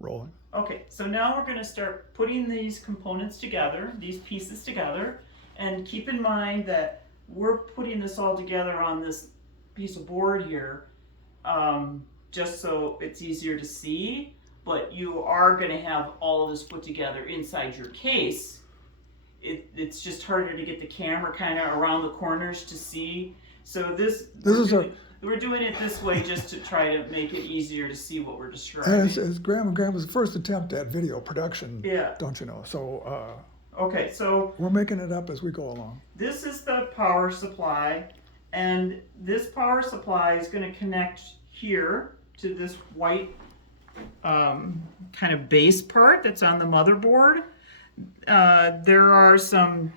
rolling. Okay, so now we're going to start putting these components together, these pieces together, and keep in mind that we're putting this all together on this piece of board here, just so it's easier to see, but you are going to have all of this put together inside your case. It's just harder to get the camera kind of around the corners to see. So we're doing it this way just to try to make it easier to see what we're describing. And it's Graham and Grandpa's first attempt at video production, Yeah. don't you know? So Okay, so we're making it up as we go along. this is the power supply, and this power supply is going to connect here to this white kind of base part that's on the motherboard. There are some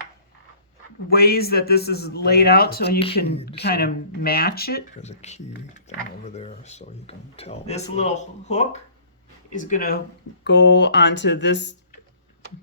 ways that this is laid out so you can kind of match it. There's a key thing over there so you can tell. This little hook is going to go onto this,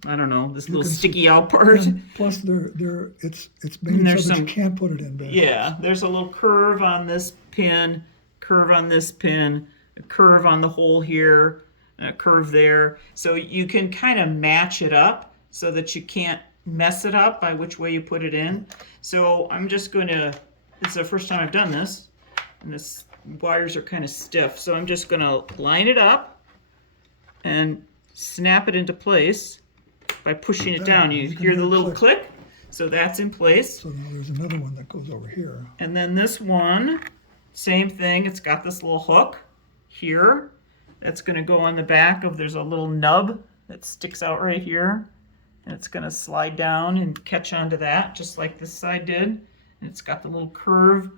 I don't know, this little sticky out part. And plus, it's made so that you can't put it in backwards. Yeah, there's a little curve on this pin, curve on this pin, a curve on the hole here, and a curve there. So you can kind of match it up so that you can't mess it up by which way you put it in. So I'm just going to, it's the first time I've done this, and this wires are kind of stiff. So I'm just going to line it up and snap it into place by pushing it down. You hear the little click. So that's in place. So now there's another one that goes over here. And then this one, same thing. It's got this little hook here. That's going to go on the back of, there's a little nub that sticks out right here. And it's going to slide down and catch onto that, just like this side did. And it's got the little curve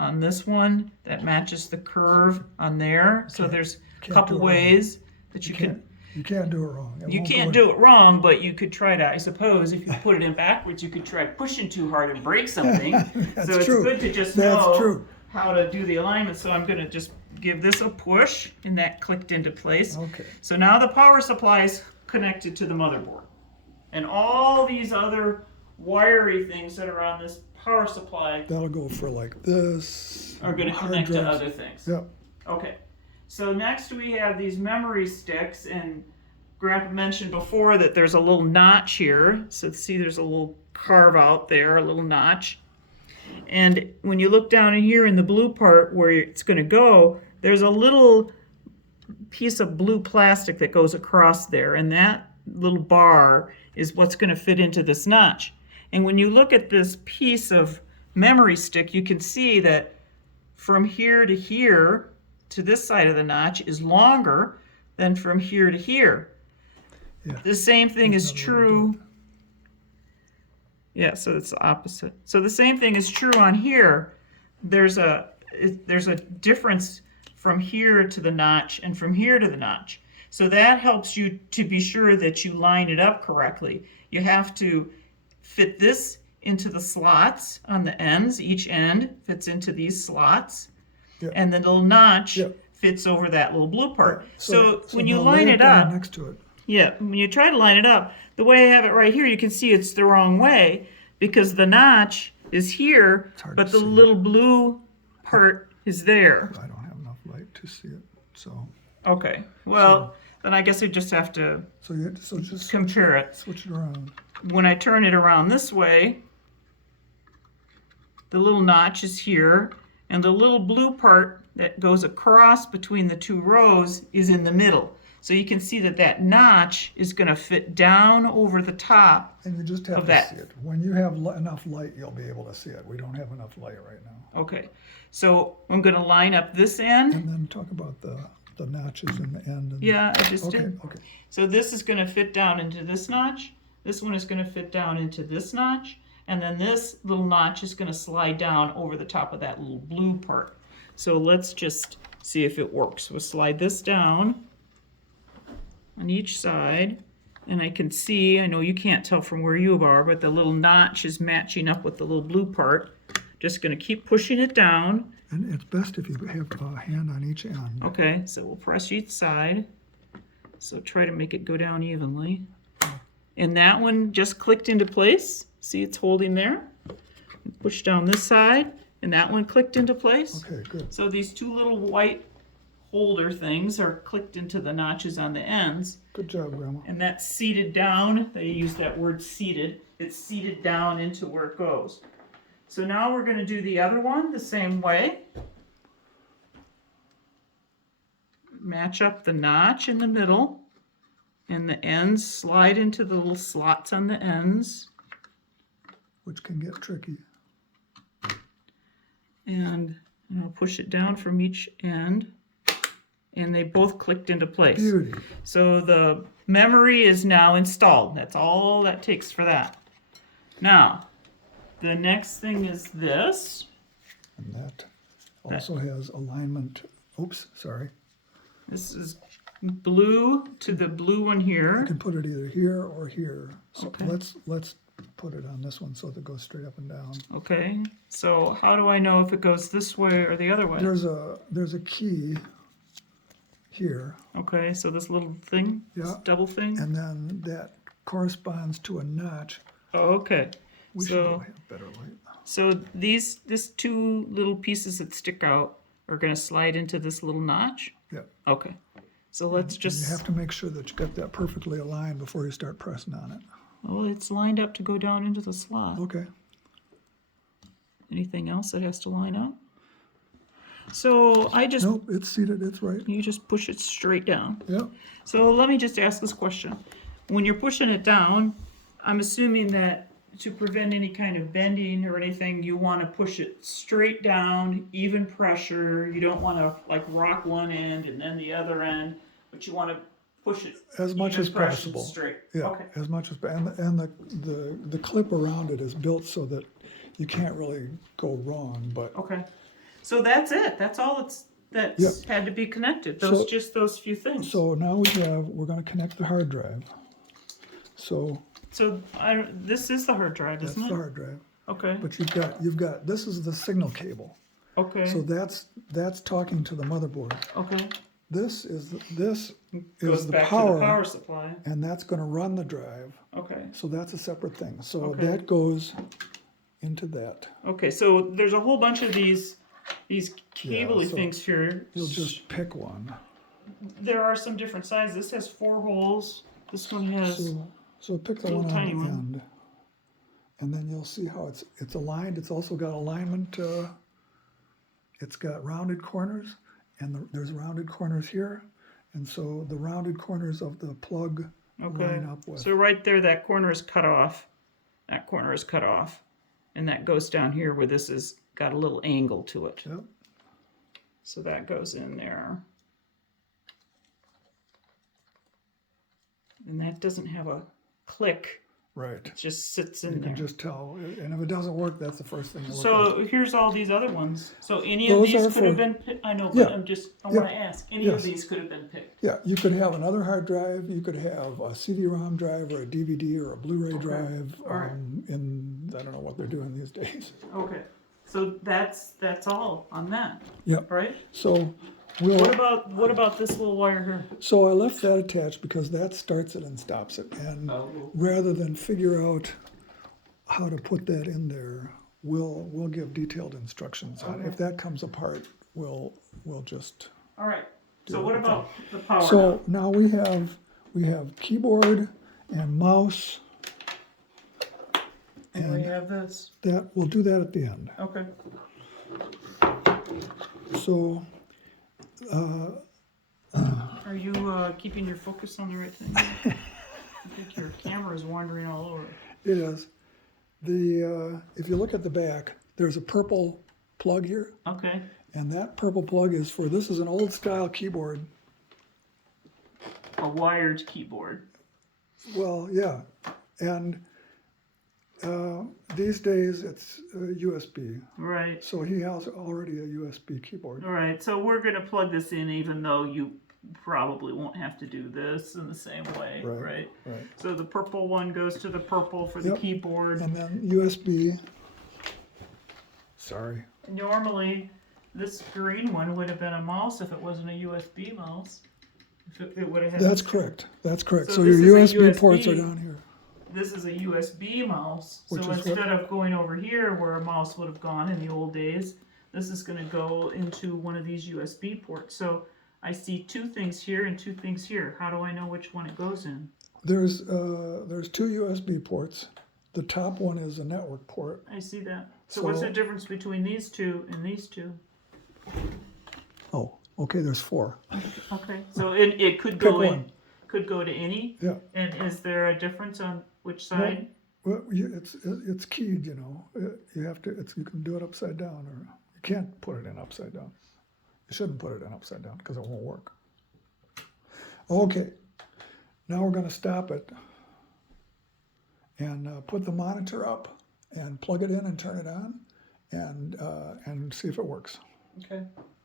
on this one that matches the curve on there. So there's a couple ways that you can... You can't do it wrong. You can't do it wrong, but you could try to, I suppose, if you put it in backwards, you could try pushing too hard and break something. That's so it's true. good to just That's know true. how to do the alignment. So I'm going to just give this a push, and that clicked into place. Okay. So now the power supply is connected to the motherboard. And all these other wiry things that are on this power supply That'll go for like this. are going to connect to other things. Yep. Okay, so next we have these memory sticks, and Grandpa mentioned before that there's a little notch here. So see, there's a little carve out there, a little notch. And when you look down in here in the blue part where it's going to go, there's a little piece of blue plastic that goes across there, and that little bar is what's going to fit into this notch. And when you look at this piece of memory stick, you can see that from here to here to this side of the notch is longer than from here to here. Yeah. The same thing is true. Yeah, so it's the opposite. So the same thing is true on here. There's a difference from here to the notch and from here to the notch. So that helps you to be sure that you line it up correctly. You have to fit this into the slots on the ends. Each end fits into these slots. Yep. And the little notch Yep. fits over that little blue part. Yeah. So when you now line lay it down up, next to it. yeah, when you try to line it up, the way I have it right here, you can see it's the wrong way because the notch is here, hard but to the see. little blue part is there. I don't have enough light to see it. So Okay, well, then I guess I just have to just compare it. switch it around. When I turn it around this way, the little notch is here, and the little blue part that goes across between the two rows is in the middle. So you can see that that notch is going to fit down over the top. And you just have Of to that. see it. When you have enough light, you'll be able to see it. We don't have enough light right now. Okay, so I'm going to line up this end. And then talk about the notches in the end. And Yeah, I just Okay. did. Okay. So this is going to fit down into this notch. This one is going to fit down into this notch. And then this little notch is going to slide down over the top of that little blue part. So let's just see if it works. We'll slide this down on each side. And I can see, I know you can't tell from where you are, but the little notch is matching up with the little blue part. Just going to keep pushing it down. And it's best if you have a hand on each end. Okay, so we'll press each side. So try to make it go down evenly. And that one just clicked into place. See, it's holding there. Push down this side, and that one clicked into place. Okay, good. So these two little white holder things are clicked into the notches on the ends. Good job, Grandma. And that's seated down. They use that word seated. It's seated down into where it goes. So now we're going to do the other one the same way. Match up the notch in the middle, and the ends slide into the little slots on the ends. Which can get tricky. And I'll push it down from each end, and they both clicked into place. Beauty. So the memory is now installed. That's all that takes for that. Now, the next thing is this. And that also has alignment. Oops, sorry. This is blue to the blue one You here. can put it either here or here. So Okay. let's put it on this one so that it goes straight up and down. Okay, so how do I know if it goes this way or the other way? There's a key here, Okay, so this little thing, this Yeah. double thing? and then that corresponds to a notch. Oh, okay. We should So, have better light. so this two little pieces that stick out are gonna slide into this little notch? Yep. Okay, so let's You just, have to make sure that you got that perfectly aligned before you start pressing on it. well, it's lined up to go down into the slot. Okay. Anything else that has to line up? So I just, Nope, it's seated, it's right. you just push it straight down. Yep. So let me just ask this question. When you're pushing it down, I'm assuming that to prevent any kind of bending or anything, you want to push it straight down, even pressure. You don't want to like rock one end and then the other end, but you want to push it As much even as pressure possible. straight. Yeah, Okay. as much as, and the clip around it is built so that you can't really go wrong, but Okay. So that's it. That's all that's Yeah. had to be connected. So- Just those few things. so now we're gonna connect the hard drive. So So this is the hard drive, that's isn't the it? hard drive. Okay. But you've got, this is the signal cable. Okay. So that's talking to the motherboard. Okay. This is Goes the back to power, the power supply. and that's gonna run the drive. Okay. So that's a separate thing. So Okay. that goes into that. Okay, so there's a whole bunch of these cable-y so things here. You'll just pick one. There are some different sizes. This has 4 holes. This one has. So pick the Little one on tiny the one. end. And then you'll see how it's aligned. It's also got alignment. It's got rounded corners, and there's rounded corners here. And so the rounded corners of the plug Okay. line up with. So right there, that corner is cut off. That corner is cut off, and that goes down here where this has got a little angle to it. Yep. So that goes in there. And that doesn't have a click. Right. It just sits You in can there. just tell. And if it doesn't work, that's the first thing you look at. So here's all these other ones. So any of Those these are could have for- been picked. I know, but Yeah. I Yeah. want to ask. Any of Yes. these could have been picked. Yeah, you could have another hard drive. You could have a CD-ROM drive or a DVD or a Blu-ray drive. All right. In I don't know what they're doing these days. Okay. So that's all on that. Yep. Right? So What about this little wire here? So I left that attached because that starts it and stops it. And rather than figure out how to put that in there, we'll give detailed instructions on it. Okay. If that comes apart, we'll just. All right. So Do what it. about the power? So now we have keyboard and mouse, And we and have this. that we'll do that at the end. Okay. So Are you keeping your focus on the right thing? I think your camera is wandering all over. it is if you look at the back, there's a purple plug here. Okay. And that purple plug is for, this is an old style keyboard. A wired keyboard. Well, yeah. And these days it's USB. Right. So he has already a USB keyboard. All right. So we're going to plug this in even though you probably won't have to do this in the same way. Right. So the purple one goes to the purple for the Yep. keyboard. And then USB. Sorry. Normally, this green one would have been a mouse if it wasn't a USB mouse. If it would have had. That's correct. That's correct. So So this your is a USB ports are USB. down here. This is a USB mouse. Which So is what? instead of going over here where a mouse would have gone in the old days, this is going to go into one of these USB ports. So I see 2 things here and 2 things here. How do I know which one it goes in? There's 2 USB ports. The top one is a network port. I see that. So what's the So- difference between these 2 and these 2? Oh, okay, there's 4. Okay, so it could Pick go in, one. could go to any? Yeah. And is there a difference on which side? Well, it's keyed, you know. You have to. You can do it upside down, or you can't put it in upside down. You shouldn't put it in upside down because it won't work. Okay, now we're going to stop it and put the monitor up and plug it in and turn it on, and see if it works. Okay.